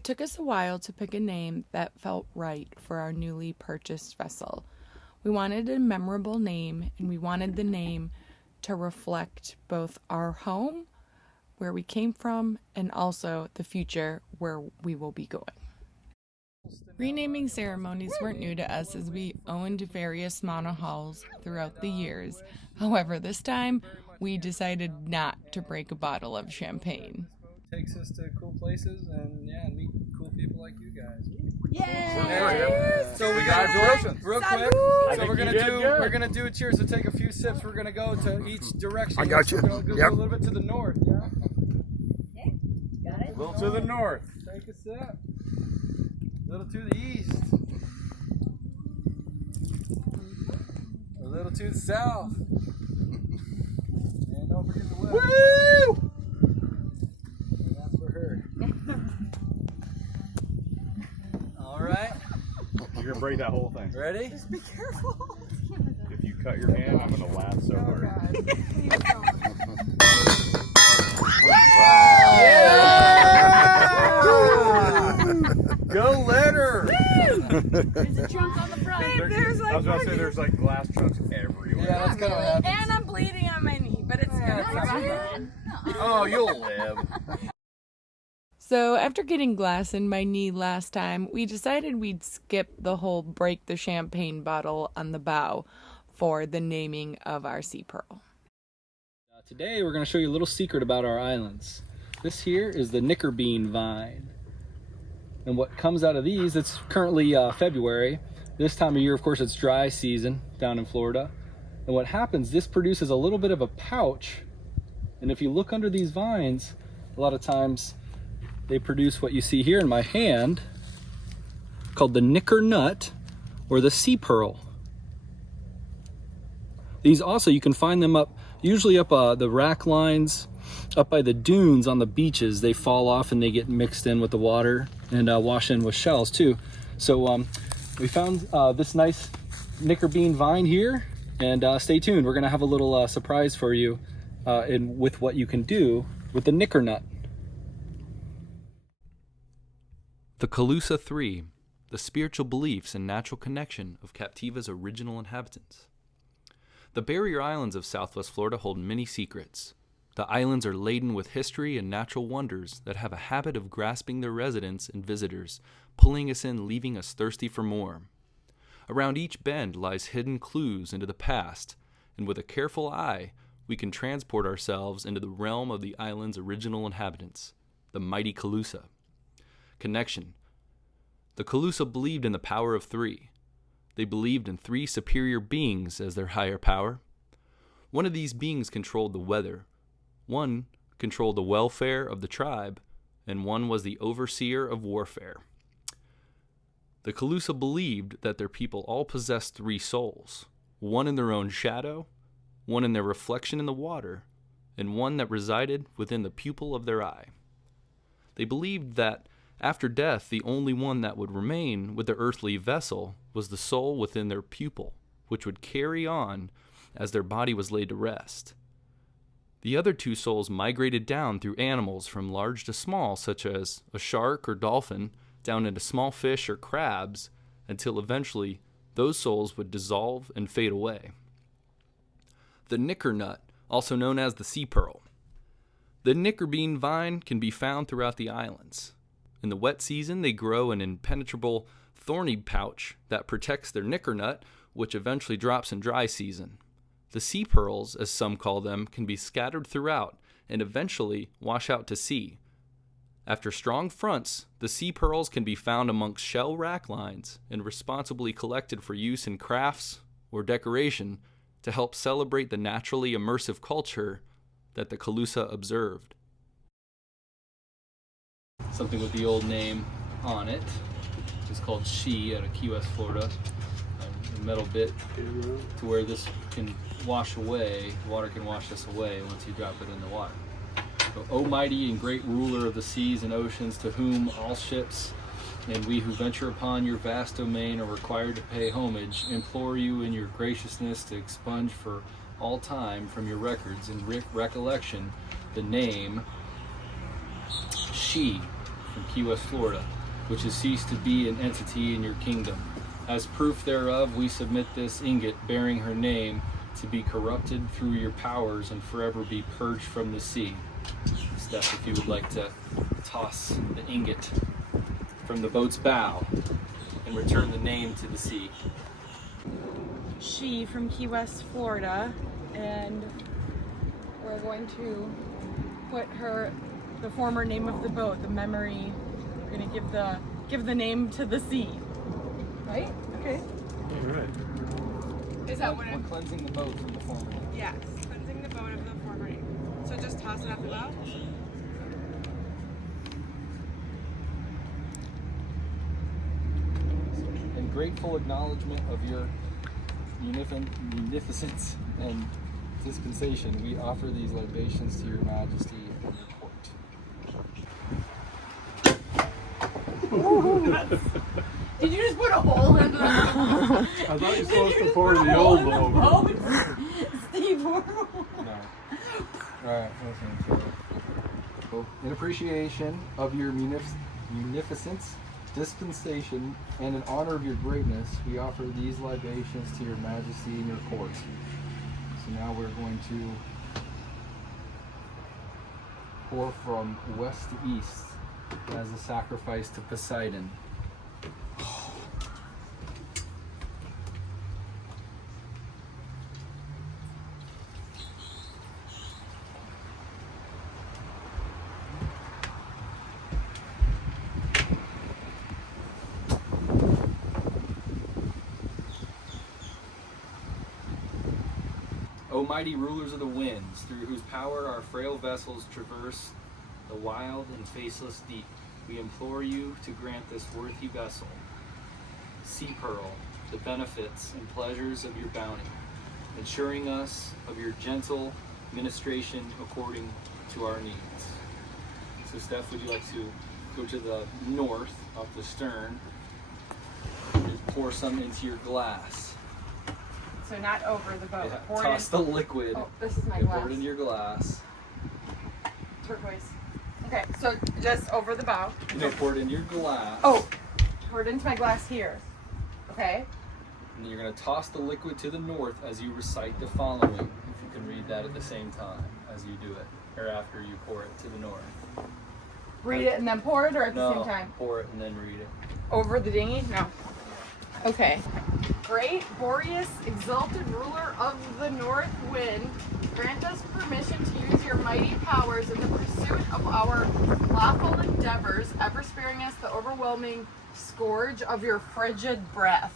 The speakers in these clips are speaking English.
It took us a while to pick a name that felt right for our newly purchased vessel. We wanted a memorable name, and we wanted the name to reflect both our home, where we came from, and also the future where we will be going. Renaming ceremonies weren't new to us as we owned various monohulls throughout the years. However, this time we decided not to break a bottle of champagne. Takes us to cool places and meet cool people like you guys. Yay! So we got real quick. So we're gonna do a cheers. So take a few sips. We're gonna go to each direction. I got you. We're gonna go a little bit to the north. Yeah. Okay. Got it. A little to the north. Take a sip. A little to the east. A little to the south. And don't forget the west. Woo! And that's for her. All right. You're gonna break that whole thing. Ready? Just be careful. If you cut your hand, I'm gonna laugh so hard. Go let her! There's a chunk on the front. I was about to say there's like glass chunks everywhere. Yeah, that's kind of what happens. And I'm bleeding on my knee, but it's gonna It's not bad. Oh, you'll live. So after getting glass in my knee last time, we decided we'd skip the whole break the champagne bottle on the bow for the naming of our seapearl. Today we're going to show you a little secret about our islands. This here is the knickerbean vine. And what comes out of these, it's currently February. This time of year, of course, it's dry season down in Florida. And what happens, this produces a little bit of a pouch. And if you look under these vines, a lot of times they produce what you see here in my hand, called the knicker nut or the sea pearl. These also, you can find them usually up the rack lines, up by the dunes on the beaches. They fall off and they get mixed in with the water and wash in with shells too. So we found this nice knickerbean vine here, and stay tuned. We're gonna have a little surprise for you with what you can do with the knicker nut. The Calusa 3, the spiritual beliefs and natural connection of Captiva's original inhabitants. The barrier islands of Southwest Florida hold many secrets. The islands are laden with history and natural wonders that have a habit of grasping their residents and visitors, pulling us in, leaving us thirsty for more. Around each bend lies hidden clues into the past, and with a careful eye, we can transport ourselves into the realm of the island's original inhabitants, the mighty Calusa. Connection. The Calusa believed in the power of three. They believed in three superior beings as their higher power. One of these beings controlled the weather, one controlled the welfare of the tribe, and one was the overseer of warfare. The Calusa believed that their people all possessed three souls, one in their own shadow, one in their reflection in the water, and one that resided within the pupil of their eye. They believed that after death, the only one that would remain with the earthly vessel was the soul within their pupil, which would carry on as their body was laid to rest. The other two souls migrated down through animals from large to small, such as a shark or dolphin, down into small fish or crabs, until eventually those souls would dissolve and fade away. The knicker nut, also known as the sea pearl. The knickerbean vine can be found throughout the islands. In the wet season, they grow an impenetrable thorny pouch that protects their knicker nut, which eventually drops in dry season. The sea pearls, as some call them, can be scattered throughout and eventually wash out to sea. After strong fronts, the sea pearls can be found amongst shell rack lines and responsibly collected for use in crafts or decoration to help celebrate the naturally immersive culture that the Calusa observed. Something with the old name on it, which is called She out of Key West, Florida. A metal bit to where this can wash away, water can wash this away once you drop it in the water. So, O mighty and great ruler of the seas and oceans, to whom all ships and we who venture upon your vast domain are required to pay homage, implore you in your graciousness to expunge for all time from your records and recollection the name She, from Key West, Florida, which has ceased to be an entity in your kingdom. As proof thereof, we submit this ingot bearing her name to be corrupted through your powers and forever be purged from the sea. Steph, if you would like to toss the ingot from the boat's bow and return the name to the sea. She from Key West, Florida, and we're going to put her, the former name of the boat, the memory. We're going to give the name to the sea. Right? Okay. You're right. Is that what We're I'm? cleansing the boat from the former name. Yes, cleansing the boat of the former name. So just toss it off the bow. In grateful acknowledgement of your munificence and dispensation, we offer these libations to your majesty and your court. Did you just put a hole in the I thought you were supposed to pour the old bowl. Steve, No. Alright, listen. So, in appreciation of your munificence, dispensation, and in honor of your greatness, we offer these libations to your majesty and your court. So now we're going to pour from west to east as a sacrifice to Poseidon. O mighty rulers of the winds, through whose power our frail vessels traverse the wild and faceless deep, we implore you to grant this worthy vessel, seapearl, the benefits and pleasures of your bounty, ensuring us of your gentle ministration according to our needs. So Steph, would you like to go to the north off the stern and pour some into your glass? So not over the boat. Yeah, Pour it toss in. the liquid. Oh, this is my and glass. pour it into your glass. Turquoise. Okay, so just over the bow. No, pour it into your glass. Oh, pour it into my glass here. Okay. And then you're going to toss the liquid to the north as you recite the following. If you can read that at the same time as you do it, or after you pour it to the north. Read it and then pour it, or at the No, same time? pour it and then read it. Over the dinghy? No. Okay. Great, Boreas, exalted ruler of the north wind, grant us permission to use your mighty powers in the pursuit of our lawful endeavors, ever sparing us the overwhelming scourge of your frigid breath.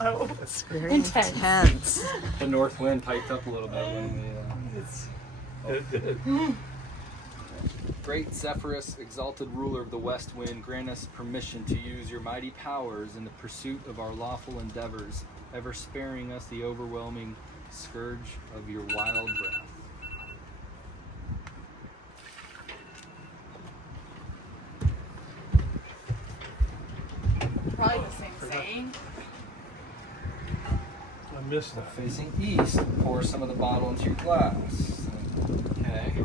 Oh, It's very Intense. intense. The north wind piped up a little bit when we... Great Zephyrus, exalted ruler of the west wind, grant us permission to use your mighty powers in the pursuit of our lawful endeavors, ever sparing us the overwhelming scourge of your wild breath. probably the same saying. I missed that. Facing east, pour some of the bottle into your glass. Okay.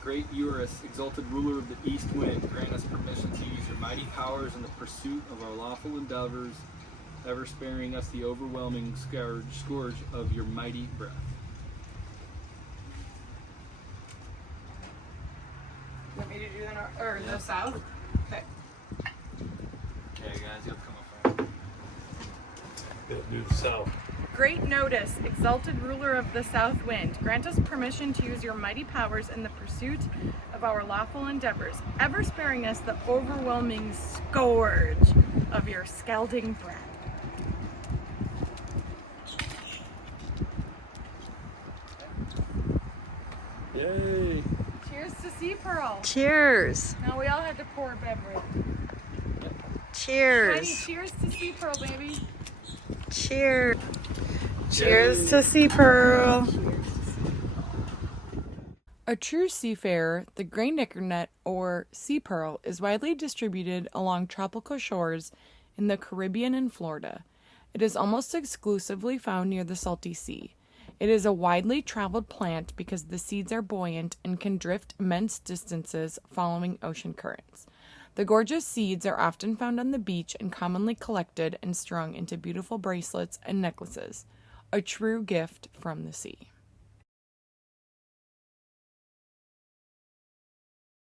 Great Eurus, exalted ruler of the east wind, grant us permission to use your mighty powers in the pursuit of our lawful endeavors, ever sparing us the overwhelming scourge of your mighty breath. You want me to do the north or the south? Okay. Okay, guys, you have to come up front. Gotta do the south. Great notice, exalted ruler of the south wind, grant us permission to use your mighty powers in the pursuit of our lawful endeavors, ever sparing us the overwhelming scourge of your scalding breath. Yay! Cheers to seapearl. Cheers. Now we all had to pour a beverage. Tiny Cheers. cheers to seapearl, baby. Cheers. Cheers to seapearl. A true seafarer, the gray knickernet or seapearl is widely distributed along tropical shores in the Caribbean and Florida. It is almost exclusively found near the salty sea. It is a widely traveled plant because the seeds are buoyant and can drift immense distances following ocean currents. The gorgeous seeds are often found on the beach and commonly collected and strung into beautiful bracelets and necklaces, a true gift from the sea.